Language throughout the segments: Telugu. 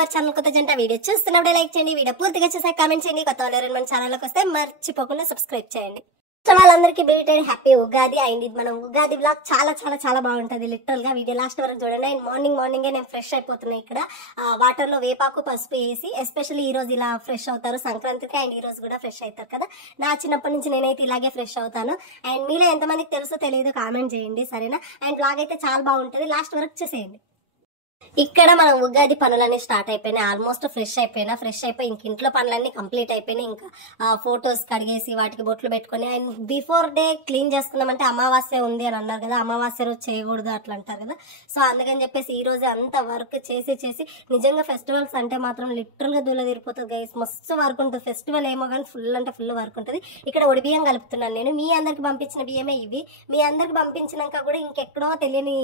అవర్ ఛానల్ కొత్త జంట వీడియో చూస్తున్నప్పుడే లైక్ చేయండి, వీడియో పూర్తిగా చూసాక కామెంట్ చేయండి. కొత్త వాళ్ళు మన ఛానల్లోకి వస్తే మర్చిపోకుండా సబ్స్క్రైబ్ చేయండి. సో వాళ్ళందరికీ బిలీటెడ్ హ్యాపీ ఉగాది. అండ్ ఇది మనం ఉగాది బ్లాగ్ చాలా చాలా చాలా బాగుంటుంది. లిటరల్ గా వీడియో లాస్ట్ వరకు చూడండి. అండ్ మార్నింగే నేను ఫ్రెష్ అయిపోతున్నాయి. ఇక్కడ వాటర్ లో వేపాకు పసుపు వేసి, ఎస్పెషల్లీ ఈ రోజు ఇలా ఫ్రెష్ అవుతారు సంక్రాంతికి. అండ్ ఈ రోజు కూడా ఫ్రెష్ అవుతారు కదా. నా చిన్నప్పటి నుంచి నేనైతే ఇలాగే ఫ్రెష్ అవుతాను. అండ్ మీలో ఎంతమందికి తెలుసో తెలియదు కామెంట్ చేయండి, సరేనా? అండ్ బ్లాగ్ అయితే చాలా బాగుంటుంది, లాస్ట్ వరకు చూసేయండి. ఇక్కడ మనం ఉగాది పనులన్నీ స్టార్ట్ అయిపోయినాయి. ఆల్మోస్ట్ ఫ్రెష్ అయిపోయి ఇంక ఇంట్లో పనులన్నీ కంప్లీట్ అయిపోయినాయి. ఇంకా ఫొటోస్ కడిగేసి వాటికి బొట్లు పెట్టుకుని, అండ్ బిఫోర్ డే క్లీన్ చేసుకుందామంటే అమావాస్య ఉంది అని అన్నారు కదా, అమావాస్య రోజు చేయకూడదు అట్లా అంటారు కదా. సో అందుకని చెప్పేసి ఈ రోజు అంత వర్క్ చేసి నిజంగా ఫెస్టివల్స్ అంటే మాత్రం లిటరల్ గా దూల తీరిపోతుంది గైస్. మస్తు వర్క్ ఉంటుంది. ఫెస్టివల్ ఏమో కానీ ఫుల్ అంటే ఫుల్ వర్క్ ఉంటుంది. ఇక్కడ ఒడి బియ్యం కలుపుతున్నాను నేను. మీ అందరికి పంపించిన బియ్యమే ఇవి. మీ అందరికి పంపించినాక కూడా ఇంకెక్కడో తెలియని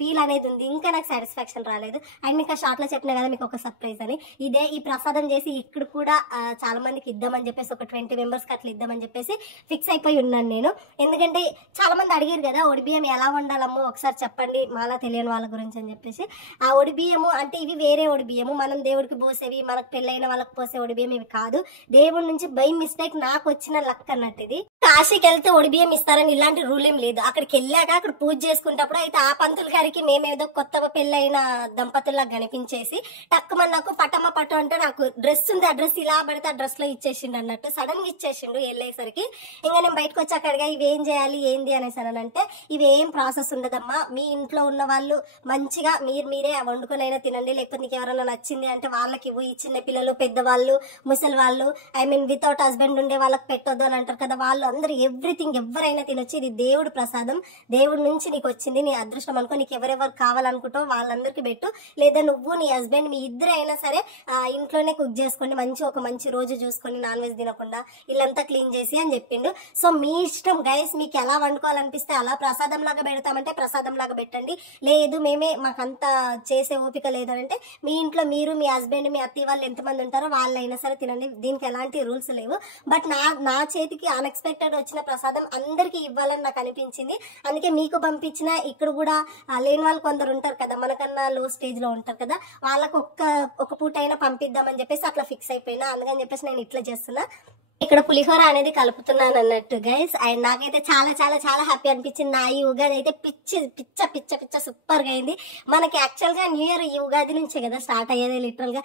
ఫీల్ అనేది ఉంది. ఇంకా నాకు సాటిస్ఫాక్షన్ రాలేదు. అండ్ మీకు షార్ట్ లో చెప్పిన కదా మీకు ఒక సర్ప్రైజ్ అని. ఇదే ఈ ప్రసాదం చేసి ఇక్కడ కూడా చాలా మందికి ఇద్దామని చెప్పేసి, ఒక 20 మెంబర్స్కి అట్లా ఇద్దామని చెప్పేసి ఫిక్స్ అయిపోయి ఉన్నాను నేను. ఎందుకంటే చాలా మంది అడిగారు కదా ఒడి బియ్యం ఎలా వండాలమ్మో ఒకసారి చెప్పండి మాలా తెలియని వాళ్ళ గురించి అని చెప్పేసి. ఆ ఒడి బియ్యము అంటే ఇవి వేరే ఒడి బియ్యము, మనం దేవుడికి పోసేవి, మనకు పెళ్ళైన వాళ్ళకి పోసే ఒడి బియ్యం ఇవి కాదు. దేవుడి నుంచి బై మిస్టేక్ నాకు వచ్చిన లక్ అన్నట్టు ఇది. కాశీకి వెళ్తే ఒడి బియ్యం ఇస్తారని ఇలాంటి రూల్ ఏం లేదు. అక్కడికి వెళ్ళాక అక్కడ పూజ చేసుకుంటప్పుడు అయితే ఆ పంతులు గారికి మేమేదో కొత్త పెళ్ళైన దంపతుల్లా కనిపించేసి టక్కుమని నాకు పట్టు అంటే నాకు డ్రెస్ ఉంది, ఆ డ్రెస్ ఇలా పడితే ఆ డ్రెస్ లో ఇచ్చేసిండు అన్నట్టు సడన్ గా ఇచ్చేసిండు. వెళ్ళేసరికి ఇంకా నేను బయటకు వచ్చి అక్కడిగా ఇవేం చేయాలి ఏంది అనేసి అంటే ఇవేం ప్రాసెస్ ఉండదమ్మా, మీ ఇంట్లో ఉన్న వాళ్ళు మంచిగా మీరే వండుకొని అయినా తినండి, లేకపోతే నీకు ఎవరైనా నచ్చింది అంటే వాళ్ళకి ఇవ్వు. ఈ చిన్న పిల్లలు, పెద్దవాళ్ళు, ముసలి వాళ్ళు, వితౌట్ హస్బెండ్ ఉండే వాళ్ళకి పెట్టొద్దు అని అంటారు కదా, వాళ్ళు అందరూ ఎవ్రీథింగ్ ఎవరైనా తినొచ్చు. ఇది దేవుడు ప్రసాదం, దేవుడి నుంచి నీకు వచ్చింది, నీ అదృష్టం అనుకో. నీకు ఎవరెవరు కావాలనుకుంటో వాళ్ళందరికీ పెట్టు, లేదా నువ్వు నీ హస్బెండ్ మీ ఇద్దరు అయినా సరే ఇంట్లోనే కుక్ చేసుకోండి. ఒక మంచి రోజు చూసుకొని నాన్ వెజ్ తినకుండా ఇల్లంతా క్లీన్ చేసి అని చెప్పిండు. సో మీ ఇష్టం గైస్, మీకు ఎలా వండుకోవాలనిపిస్తే అలా ప్రసాదం లాగా పెడతామంటే ప్రసాదం లాగా పెట్టండి. లేదు మాకంత చేసే ఓపిక లేదు అంటే మీ ఇంట్లో మీరు, మీ హస్బెండ్, మీ అత్తయ్య వాళ్ళు ఎంతమంది ఉంటారో వాళ్ళైనా సరే తినండి. దీనికి ఎలాంటి రూల్స్ లేవు. బట్ నా చేతికి అన్ఎక్స్పెక్టెడ్ వచ్చిన ప్రసాదం అందరికీ ఇవ్వాలని నాకు అనిపించింది. అందుకే మీకు పంపించిన. ఇక్కడ కూడా లేని వాళ్ళు కొందరు ఉంటారు కదా, మనకన్నా లో స్టేజ్ లో ఉంటారు కదా, వాళ్ళకు ఒక పూట అయినా పంపిద్దామని చెప్పేసి అట్లా ఫిక్స్ అయిపోయినా. అందుకని చెప్పేసి నేను ఇట్లా చేస్తున్నా. ఇక్కడ పులిహోర అనేది కలుపుతున్నాను అన్నట్టు గైస్. అండ్ నాకైతే చాలా చాలా చాలా హ్యాపీ అనిపించింది. నా ఈ ఉగాది అయితే పిచ్చ సూపర్ గా అయింది. మనకి యాక్చువల్ గా న్యూ ఇయర్ ఈ ఉగాది నుంచే కదా స్టార్ట్ అయ్యేది. లిటరల్ గా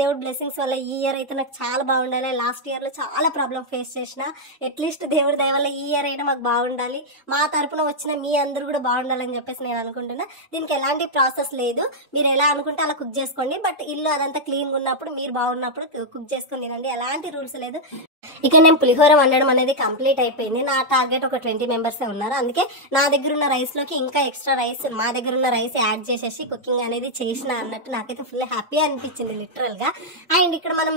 దేవుడు బ్లెస్సింగ్స్ వల్ల ఈ ఇయర్ అయితే నాకు చాలా బాగుండాలి. లాస్ట్ ఇయర్ లో చాలా ప్రాబ్లం ఫేస్ చేసిన, అట్లీస్ట్ దేవుడి దయ వల్ల ఈ ఇయర్ అయినా మాకు బాగుండాలి, మా తరపున వచ్చిన మీ అందరూ కూడా బాగుండాలని చెప్పేసి నేను అనుకుంటున్నా. దీనికి ఎలాంటి ప్రాసెస్ లేదు, మీరు ఎలా అనుకుంటే అలా కుక్ చేసుకోండి. బట్ ఇల్లు అదంతా క్లీన్ గా ఉన్నప్పుడు, మీరు బాగున్నప్పుడు కుక్ చేసుకుని తినండి. ఎలాంటి రూల్స్ లేదు. ఇక నేను పులిహోర వండడం అనేది కంప్లీట్ అయిపోయింది. నా టార్గెట్ ఒక 20 మెంబర్సే ఉన్నారు. అందుకే నా దగ్గర ఉన్న రైస్ లోకి ఇంకా ఎక్స్ట్రా రైస్, మా దగ్గర ఉన్న రైస్ యాడ్ చేసేసి కుకింగ్ అనేది చేసిన అన్నట్టు నాకైతే ఫుల్ హ్యాపీ అనిపించింది లిటరల్ గా. అండ్ ఇక్కడ మనం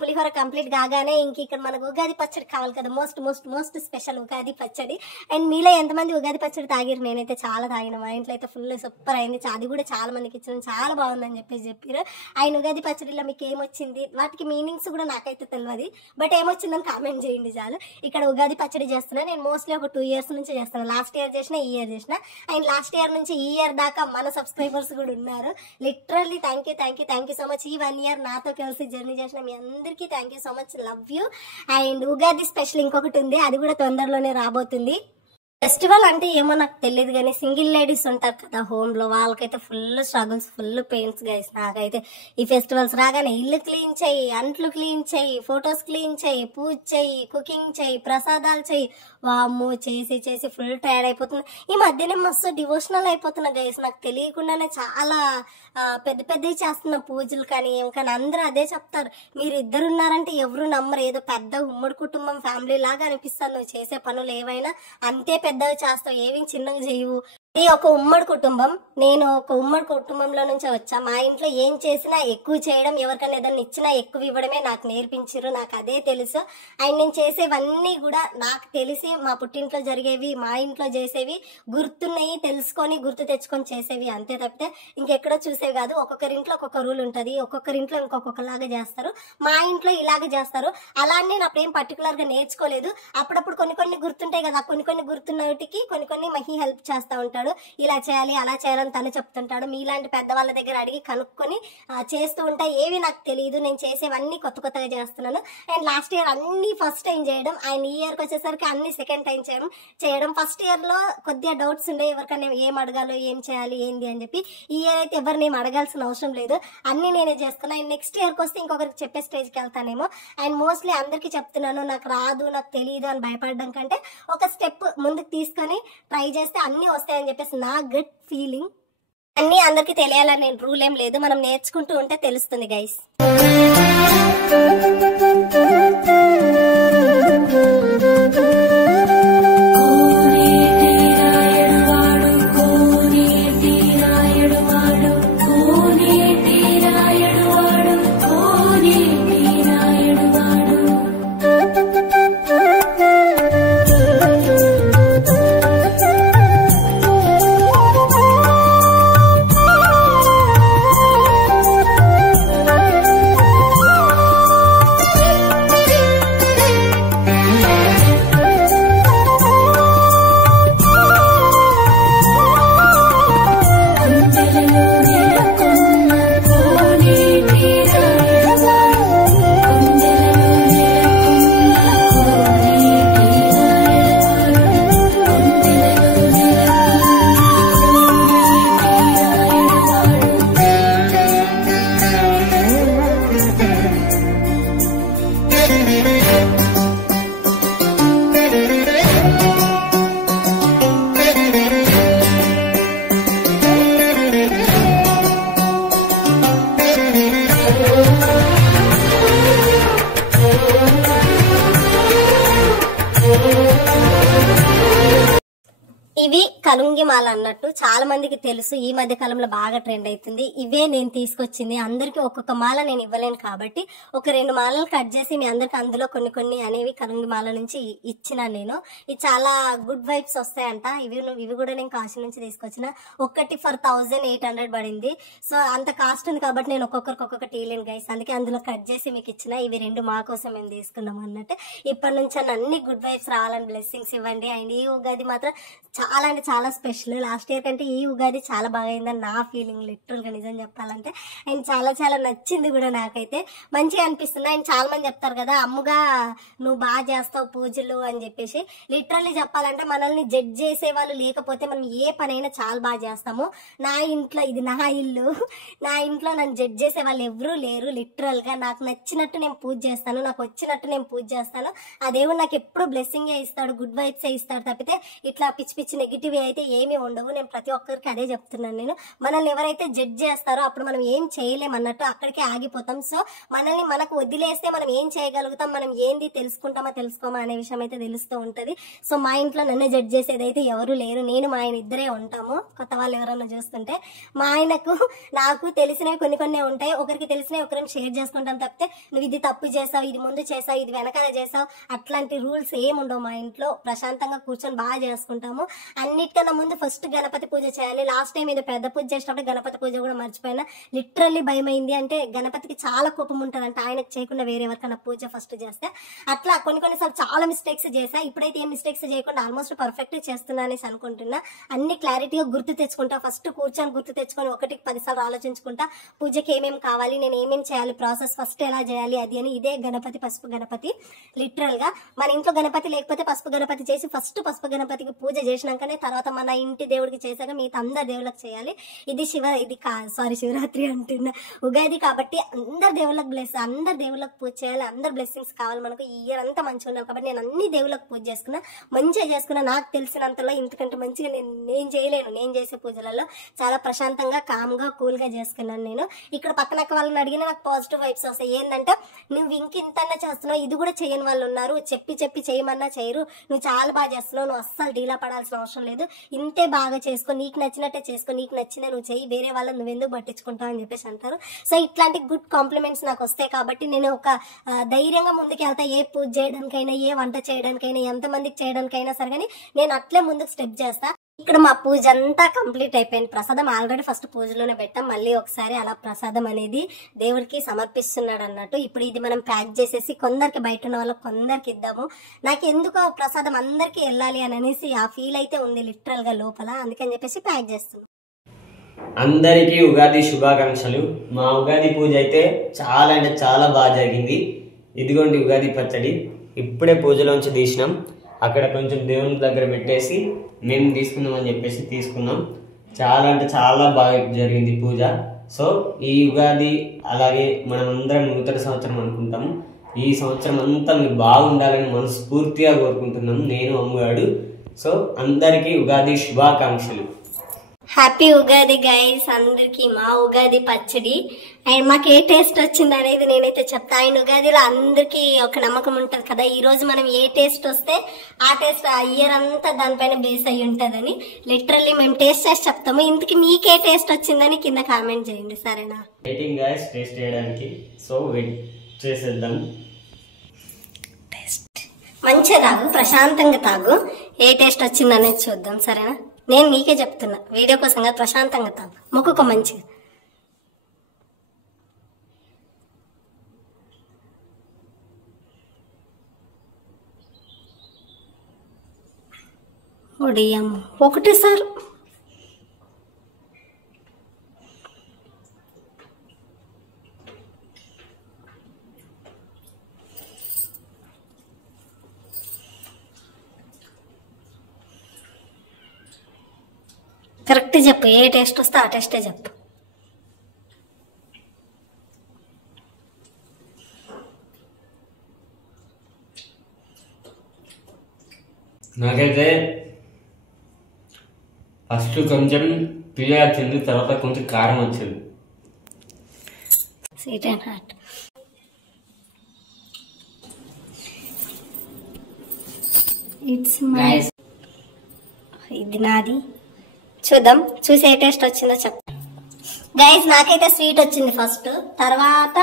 పులిహోర కంప్లీట్ కాగానే ఇంక ఇక్కడ మనకు ఉగాది పచ్చడి కావాలి కదా, మోస్ట్ స్పెషల్ ఉగాది పచ్చడి. అండ్ మీలో ఎంతమంది ఉగాది పచ్చడి తాగిరు? నేనైతే చాలా తాగిన. మా ఇంట్లో అయితే ఫుల్ సూపర్ అయింది. అది కూడా చాలా మందికి ఇచ్చిన, చాలా బాగుందని చెప్పారు. ఆయన ఉగాది పచ్చడిలో మీకు ఏమొచ్చింది, వాటికి మీనింగ్స్ కూడా నాకైతే తెలియదు, బట్ ఏమొచ్చిందని కామెంట్ చేయండి చాలు. ఇక్కడ ఉగాది పచ్చడి చేస్తున్నా నేను మోస్ట్లీ ఒక 2 years నుంచి చేస్తాను. లాస్ట్ ఇయర్ చేసిన, ఈ ఇయర్ చేసిన. అండ్ లాస్ట్ ఇయర్ నుంచి ఈ ఇయర్ దాకా మన సబ్స్క్రైబర్స్ కూడా ఉన్నారు. Literally thank you so much. ఈ 1 year నాతో కలిసి జర్నీ చేసిన మీ అందరికీ thank you so much, love you. And Ugadi special ఇంకొకటి ఉంది, అది కూడా తొందరలోనే రాబోతుంది. ఫెస్టివల్ అంటే ఏమో నాకు తెలియదు కానీ సింగిల్ లేడీస్ ఉంటారు కదా హోమ్ లో, వాళ్ళకైతే full struggles, full pains guys. నాకైతే ఈ ఫెస్టివల్స్ రాగానే ఇల్లు క్లీన్ చేయి, అంట్లు క్లీన్ చేయి, ఫొటోస్ క్లీన్ చేయి, పూజ చేయి, కుకింగ్ చేయి, ప్రసాదాలు చేయి, వామ్మో చేసి ఫుల్ టైర్డ్ అయిపోతుంది. ఈ మధ్యనే మస్తు డివోషనల్ అయిపోతున్నా గైస్. నాకు తెలియకుండానే చాలా పెద్దవి చేస్తున్న పూజలు కానీ ఏం కానీ అందరూ అదే చెప్తారు, మీరు ఇద్దరు ఉన్నారంటే ఎవరు నమ్మరు, ఏదో పెద్ద ఉమ్మడి కుటుంబం ఫ్యామిలీ లాగా అనిపిస్తారు. నువ్వు చేసే పనులు ఏవైనా అంతే పెద్దవి చేస్తావు, ఏమీ చిన్నగా చేయవు. ఇది ఒక ఉమ్మడి కుటుంబం, నేను ఒక ఉమ్మడి కుటుంబంలో నుంచి వచ్చా. మా ఇంట్లో ఏం చేసినా ఎక్కువ చేయడం, ఎవరికైనా ఏదైనా ఇచ్చినా ఎక్కువ ఇవ్వడమే నాకు నేర్పించారు. నాకు అదే తెలుసు. అండ్ నేను చేసేవన్నీ కూడా నాకు తెలిసి మా పుట్టింట్లో జరిగేవి, మా ఇంట్లో చేసేవి, గుర్తున్నాయి, తెలుసుకొని గుర్తు తెచ్చుకొని చేసేవి అంతే తప్పితే ఇంకెక్కడో చూసేవి కాదు. ఒక్కొక్కరింట్లో ఒక్కొక్క రూల్ ఉంటుంది, ఒక్కొక్కరింట్లో ఇంకొకలాగా చేస్తారు. మా ఇంట్లో ఇలాగే చేస్తారు. అలా అని నేను అప్పుడేం పర్టికులర్ గా నేర్చుకోలేదు. అప్పుడప్పుడు కొన్ని గుర్తుంటాయి కదా, కొన్ని గుర్తున్నటికి కొన్ని మహి హెల్ప్ చేస్తూ ఉంటాడు. చెప్తుంటాడు, ఇలా చేయాలి అలా చేయాలని తను చెప్తుంటాడు. మీలాంటి పెద్దవాళ్ళ దగ్గర అడిగి కనుక్కొని చేస్తూ ఉంటా. ఏవి నాకు తెలియదు, నేను చేసేవన్నీ కొత్త కొత్తగా చేస్తున్నాను. అండ్ లాస్ట్ ఇయర్ అన్ని ఫస్ట్ టైం చేయడం, అండ్ ఈ ఇయర్కి వచ్చేసరికి అన్ని సెకండ్ టైం చేయడం. ఫస్ట్ ఇయర్ లో కొద్దిగా డౌట్స్ ఉండే, ఎవరికైనా ఏం అడగాలో ఏం చేయాలి ఏంది అని చెప్పి. ఈ ఇయర్ అయితే ఎవరిని ఏం అడగాల్సిన అవసరం లేదు, అన్ని నేనే చేసుకున్నా. అండ్ నెక్స్ట్ ఇయర్కి వస్తే ఇంకొకరికి చెప్పే స్టేజ్కి వెళ్తానేమో. అండ్ మోస్ట్లీ అందరికీ చెప్తున్నాను, నాకు రాదు నాకు తెలియదు అని భయపడడం కంటే ఒక స్టెప్ ముందుకు తీసుకొని ట్రై చేస్తే అన్ని వస్తాయని చెప్పేసి నా గట్ ఫీలింగ్. అన్ని అందరికి తెలియాలని నేను రూల్ ఏం లేదు, మనం నేర్చుకుంటూ ఉంటే తెలుస్తుంది గైస్. ఇవి కలుంగి మాల అన్నట్టు చాలా మందికి తెలుసు, ఈ మధ్య కాలంలో బాగా ట్రెండ్ అవుతుంది. ఇవే నేను తీసుకొచ్చింది. అందరికి ఒక్కొక్క మాల నేను ఇవ్వలేను కాబట్టి ఒక 2 మాలలు కట్ చేసి మీ అందరికి అందులో కొన్ని కొన్ని అనేవి కలుంగి మాల నుంచి ఇచ్చిన నేను. ఇది చాలా గుడ్ వైబ్స్ వస్తాయంట. ఇవి కూడా నేను కాశీ నుంచి తీసుకొచ్చిన. ఒక్కటి ఫర్ 1800 పడింది. సో అంత కాస్ట్ ఉంది కాబట్టి నేను ఒక్కొక్కరికి ఒక్కొక్కటి ఇవ్వలేను గైస్, అందుకే అందులో కట్ చేసి మీకు ఇచ్చిన. ఇవి 2 మా కోసం మేము తీసుకున్నాం అన్నట్టు. ఇప్పటి నుంచి అన్ని గుడ్ వైబ్స్ రావాలని బ్లెస్సింగ్స్ ఇవ్వండి. అండ్ ఈ ఉగాది మాత్రం చాలా అంటే చాలా స్పెషల్. లాస్ట్ ఇయర్ కంటే ఈ ఉగాది చాలా బాగా అయిందని నా ఫీలింగ్, లిటరల్ గా నిజం చెప్పాలంటే. అండ్ చాలా చాలా నచ్చింది కూడా, నాకైతే మంచిగా అనిపిస్తుంది. అండ్ చాలా మంది చెప్తారు కదా, అమ్ముగా నువ్వు బాగా చేస్తావు పూజలు అని చెప్పేసి. లిటరల్లీ చెప్పాలంటే మనల్ని జడ్జ్ చేసే వాళ్ళు లేకపోతే మనం ఏ పనైనా చాలా బాగా చేస్తాము. నా ఇంట్లో ఇది నా ఇల్లు, నా ఇంట్లో నన్ను జడ్జ్ చేసే వాళ్ళు ఎవరూ లేరు. లిటరల్ గా నాకు నచ్చినట్టు నేను పూజ చేస్తాను, నాకు వచ్చినట్టు నేను పూజ చేస్తాను. ఆ దేవుడు నాకు ఎప్పుడు బ్లెస్సింగ్ ఇస్తాడు, గుడ్ వైబ్స్ ఇస్తాడు తప్పితే ఇట్లా పిచ్చి పిచ్చి నెగిటివ్ అయితే ఏమీ ఉండవు. నేను ప్రతి ఒక్కరికి అదే చెప్తున్నాను. నేను మనల్ని ఎవరైతే జడ్జ్ చేస్తారో అప్పుడు మనం ఏం చేయలేమన్నట్టు అక్కడికే ఆగిపోతాం. సో మనల్ని మనకు వదిలేస్తే మనం ఏం చేయగలుగుతాం, మనం ఏంది తెలుసుకుంటామా తెలుసుకోమా అనే విషయం అయితే తెలుస్తూ ఉంటది. సో మా ఇంట్లో నన్ను జడ్జ్ చేసేది అయితే ఎవరు లేరు, నేను మా ఆయన ఇద్దరే ఉంటాము. కొత్త వాళ్ళు ఎవరైనా చూస్తుంటే మా ఆయనకు నాకు తెలిసినవి కొన్ని కొన్ని ఉంటాయి, ఒకరికి తెలిసినవి ఒకరిని షేర్ చేసుకుంటాం తప్పితే నువ్వు ఇది తప్పు చేసావు, ఇది ముందు చేసావు, ఇది వెనకాల చేసావు అట్లాంటి రూల్స్ ఏమి ఉండవు. మా ఇంట్లో ప్రశాంతంగా కూర్చొని బాగా చేసుకుంటాము. అన్నిటికన్నా ముందు ఫస్ట్ గణపతి పూజ చేయాలి. లాస్ట్ టైం ఇది పెద్ద పూజ చేసినప్పుడు గణపతి పూజ కూడా మర్చిపోయినా. లిటరల్లీ భయమైంది. అంటే గణపతికి చాలా కోపం ఉంటుంది అంటే ఆయనకు చేయకుండా వేరే ఎవరికైనా పూజ ఫస్ట్ చేస్తే. అట్లా కొన్నిసార్లు చాలా మిస్టేక్స్ చేసా. ఇప్పుడైతే ఏం మిస్టేక్స్ చేయకుండా ఆల్మోస్ట్ పర్ఫెక్ట్ చేస్తున్నా అనేసి అనుకుంటున్నా. అన్ని క్లారిటీగా గుర్తు తెచ్చుకుంటా. ఫస్ట్ కూర్చొని గుర్తు తెచ్చుకొని 1-10 సార్లు ఆలోచించుకుంటా. పూజకి ఏమేమి కావాలి, నేను ఏమేమి చేయాలి, ప్రాసెస్ ఫస్ట్ ఎలా చేయాలి అది అని. ఇదే గణపతి, పసుపు గణపతి. లిటరల్ గా మన ఇంట్లో గణపతి లేకపోతే పసుపు గణపతి చేసి ఫస్ట్ పసుపు గణపతికి పూజ చేసినాకనే తర్వాత మన ఇంటి దేవుడికి చేశాక మిగతా అందరు దేవుళ్ళకి చేయాలి. ఇది శివరాత్రి అంటున్నా, ఉగాది కాబట్టి అందరు దేవుళ్ళకి అందరు దేవుళ్ళకి పూజ చేయాలి. అందరు బ్లెస్సింగ్స్ కావాలి మనకు. ఈ ఇయర్ అంతా మంచిగా ఉండాలి కాబట్టి నేను అన్ని దేవుళ్ళకి పూజ చేసుకున్నా, మంచిగా చేసుకున్నా. నాకు తెలిసినంతలో ఇంతకంటే మంచిగా నేను చేయలేను. నేను చేసే పూజలలో చాలా ప్రశాంతంగా కామ్ గా కూల్ గా చేసుకున్నాను. నేను ఇక్కడ పక్కనక్క వాళ్ళని అడిగినా నాకు పాజిటివ్ వైబ్స్ వస్తాయి. ఏంటంటే నువ్వు ఇంకింతన్నా చేస్తున్నావు, ఇది కూడా చేయని వాళ్ళు ఉన్నారు, చెప్పి చేయమన్నా చేయరు, నువ్వు చాలా బాగా చేస్తున్నావు, నువ్వు అస్సలు డీలా పడాల్సిన అవసరం లేదు, ఇంతే బాగా చేసుకో, నీకు నచ్చినట్టే చేసుకో, నీకు నచ్చిందే నువ్వు చెయ్యి, వేరే వాళ్ళని నువ్వెందుకు పట్టించుకుంటావు అని చెప్పేసి అంటారు. సో ఇట్లాంటి గుడ్ కాంప్లిమెంట్స్ నాకు వస్తాయి కాబట్టి నేను ఒక ధైర్యంగా ముందుకు వెళ్తా. ఏ పూజ చేయడానికైనా, ఏ వంట చేయడానికైనా, ఎంతమందికి చేయడానికైనా సరే కానీ నేను అట్లే ముందుకు స్టెప్ చేస్తా. ఇక్కడ మా పూజ అంతా కంప్లీట్ అయిపోయింది. ప్రసాదం ఆల్రెడీ ఫస్ట్ పూజలోనే పెట్టాం, మళ్ళీ ఒకసారి అలా ప్రసాదం అనేది దేవుడికి సమర్పిస్తున్నాడు అన్నట్టు. ఇప్పుడు ఇది మనం ప్యాక్ చేసేసి కొందరికి బయట ఉన్న వాళ్ళకి కొందరికి ఇద్దాము. నాకు ఎందుకో ప్రసాదం అందరికి వెళ్ళాలి అని అనేసి ఆ ఫీల్ అయితే ఉంది లిటరల్ గా లోపల, అందుకని చెప్పేసి ప్యాక్ చేస్తున్నాం. అందరికీ ఉగాది శుభాకాంక్షలు. మా ఉగాది పూజ అయితే చాలా అంటే చాలా బాగా జరిగింది. ఇదిగోండి ఉగాది పచ్చడి, ఇప్పుడే పూజలోంచి తీసినాం. అక్కడ కొంచెం దేవుని దగ్గర పెట్టేసి మేము తీసుకుందాం అని చెప్పేసి తీసుకున్నాం. చాలా అంటే చాలా బాగా జరిగింది పూజ. సో ఈ ఉగాది అలాగే మనం అందరం నూతన సంవత్సరం అనుకుంటాం. ఈ సంవత్సరం అంతా మీరు బాగుండాలని మనస్ఫూర్తిగా కోరుకుంటున్నాం నేను, అమ్ముగాడు. సో అందరికీ ఉగాది శుభాకాంక్షలు. హ్యాపీ ఉగాది గైస్ అందరికి. మా ఉగాది పచ్చడి అండ్ మాకు ఏ టేస్ట్ వచ్చింది అనేది నేనైతే చెప్తా. అండ్ ఉగాదిలో అందరికి ఒక నమ్మకం ఉంటది కదా, ఈ రోజు మనం ఏ టేస్ట్ వస్తే ఆ టేస్ట్ ఆ ఇయర్ అంతా దానిపైన బేస్ అయ్యి ఉంటదని. లిటరల్లీ మేము టేస్ట్ చేసి చెప్తాము. ఇంతకి మీకే టేస్ట్ వచ్చిందని కింద కామెంట్ చేయండి, సరేనా? వెయిటింగ్ గైస్ టేస్ట్ చేయడానికి. సో వెయిట్ చేసేద్దాం. మంచిగా తాగు, ప్రశాంతంగా తాగు. ఏ టేస్ట్ వచ్చిందనేది చూద్దాం, సరేనా? నేను నీకే చెప్తున్నా, వీడియో కోసం కదా, ప్రశాంతంగా తాగు, మొక్కుకో మంచిగా. ఒడియమ్మ ఒకటేసారి కరెక్ట్ చెప్పు, ఏ టేస్ట్ వస్తే ఆ టేస్టే చెప్పు. నాకైతే ఫస్ట్ కొంచెం పిల్ల వచ్చింది, తర్వాత కొంచెం కారం వచ్చింది. Sweet and hot. It's my. ఇది నాది, చూద్దాం. చూసి ఏ టేస్ట్ వచ్చిందో చెప్పు గైస్. నాకైతే స్వీట్ వచ్చింది ఫస్ట్, తర్వాత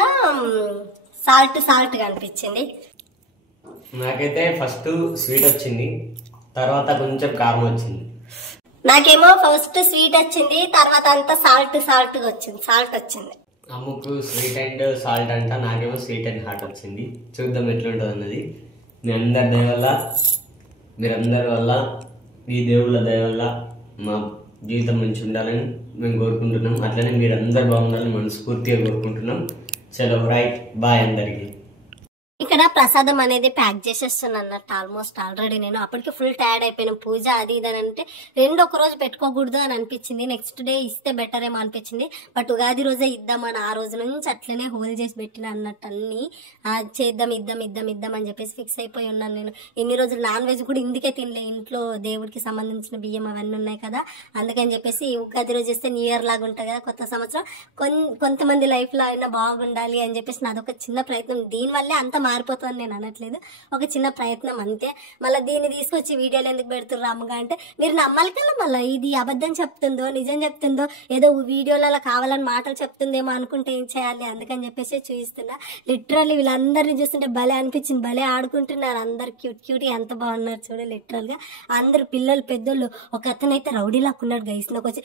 సాల్ట్ గా అనిపించింది. నాకైతే ఫస్ట్ స్వీట్ వచ్చింది, తర్వాత కొంచెం కారం వచ్చింది. నాకేమో ఫస్ట్ స్వీట్ వచ్చింది, తర్వాత అంతా సాల్ట్ వచ్చింది. అమ్ముకు స్వీట్ అండ్ సాల్ట్ అంట, నాకేమో స్వీట్ అండ్ హాట్ వచ్చింది. చూద్దాం ఎట్లుంటుంది అన్నది. మీ అందరి దయ వల్ల, మీరందరి వల్ల, ఈ దేవుళ్ళ దయ వల్ల మా జీవితం మంచి ఉండాలని మేము కోరుకుంటున్నాం. అట్లనే మీరు అందరు బాగుండాలని మనస్ఫూర్తిగా కోరుకుంటున్నాం. చలో రైట్, బాయ్ అందరికి. ఇక్కడ ప్రసాదం అనేది ప్యాక్ చేసేస్తున్నా అన్నట్టు. ఆల్మోస్ట్ ఆల్రెడీ నేను అప్పటికి ఫుల్ టైర్డ్ అయిపోయినా. పూజ అది ఇది అని అంటే ఒక రోజు పెట్టుకోకూడదు అని అనిపించింది, నెక్స్ట్ డే ఇస్తే బెటర్ ఏమో అనిపించింది. బట్ ఉగాది రోజే ఇద్దామని ఆ రోజు నుంచి అట్లనే హోల్ చేసి పెట్టిన అన్నట్టు. అన్ని ఇద్దాం అని చెప్పేసి ఫిక్స్ అయిపోయి ఉన్నాను నేను. ఇన్ని రోజులు నాన్ వెజ్ కూడా ఇందుకే తినలే, ఇంట్లో దేవుడికి సంబంధించిన బియ్యం అవన్నీ ఉన్నాయి కదా, అందుకని చెప్పేసి ఉగాది రోజు ఇస్తే న్యూ ఇయర్ లాగా ఉంటుంది కదా, కొత్త సంవత్సరం. కొంతమంది లైఫ్ లో అయినా బాగుండాలి అని చెప్పేసి నాదొక చిన్న ప్రయత్నం. దీనివల్లే అంత మారిపోతుంది నేను అనట్లేదు, ఒక చిన్న ప్రయత్నం అంతే. మళ్ళీ దీన్ని తీసుకొచ్చి వీడియోలు ఎందుకు పెడుతుర్రు అమ్మగా అంటే మీరు నమ్మాలి కదా. మళ్ళీ ఇది అబద్ధం చెప్తుందో నిజం చెప్తుందో, ఏదో వీడియోలలో కావాలని మాటలు చెప్తుందేమో అనుకుంటే ఏం చేయాలి, అందుకని చెప్పేసి చూపిస్తున్నా. లిటరల్లీ వీళ్ళందరినీ చూస్తుంటే భలే అనిపించింది, భలే ఆడుకుంటున్నారు అందరు. క్యూట్ ఎంత బాగున్నారు చూడ. లిటరల్ గా అందరు పిల్లలు పెద్దోళ్ళు. ఒక అతనైతే రౌడీ లాక్కున్నాడు గైస్. నాకు వచ్చి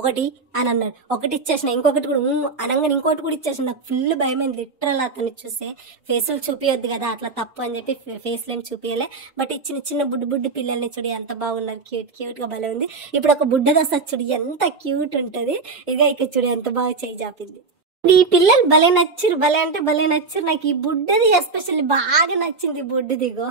ఒకటి అని అన్నాడు, ఒకటి ఇచ్చేసిన, ఇంకొకటి కూడా అనగానే ఇంకోటి కూడా ఇచ్చేసిన. నాకు ఫుల్ భయమైంది లిటరల్. అతన్ని చూస్తే ఫేసులు చూపియొద్దు కదా, అట్లా తప్పు అని చెప్పి ఫేస్లో ఏం చూపించలే. బట్ ఈ చిన్న బుడ్డి పిల్లల్ని చూడు ఎంత బాగున్నారు, క్యూట్ గా భలే ఉంది. ఇప్పుడు ఒక బుడ్డ దశ చూడు ఎంత క్యూట్ ఉంటది. ఇక చూడు ఎంత బాగా చేయి చాపింది. ఈ పిల్లలు భలే నచ్చారు, భలే అంటే భలే నచ్చారు. నాకు ఈ బుడ్డది ఎస్పెషల్లీ బాగా నచ్చింది. బుడ్డదిగో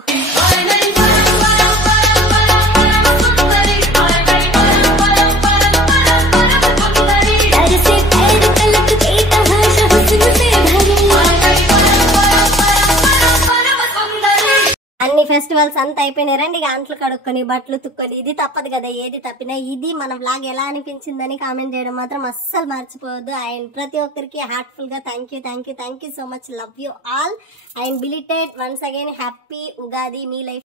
అన్ని ఫెస్టివల్స్ అంతా అయిపోయినాయి. రండి అంట్లు కడుక్కొని బట్టలు తుక్కొని, ఇది తప్పదు కదా, ఏది తప్పినా. ఇది మన వ్లాగ్ ఎలా అనిపించిందని కామెంట్ చేయడం మాత్రం అస్సలు మర్చిపోవద్దు. అండ్ ప్రతి ఒక్కరికి హార్ట్ఫుల్ గా thank you so much. Love you all and belated once again happy Ugadi. మీ లైఫ్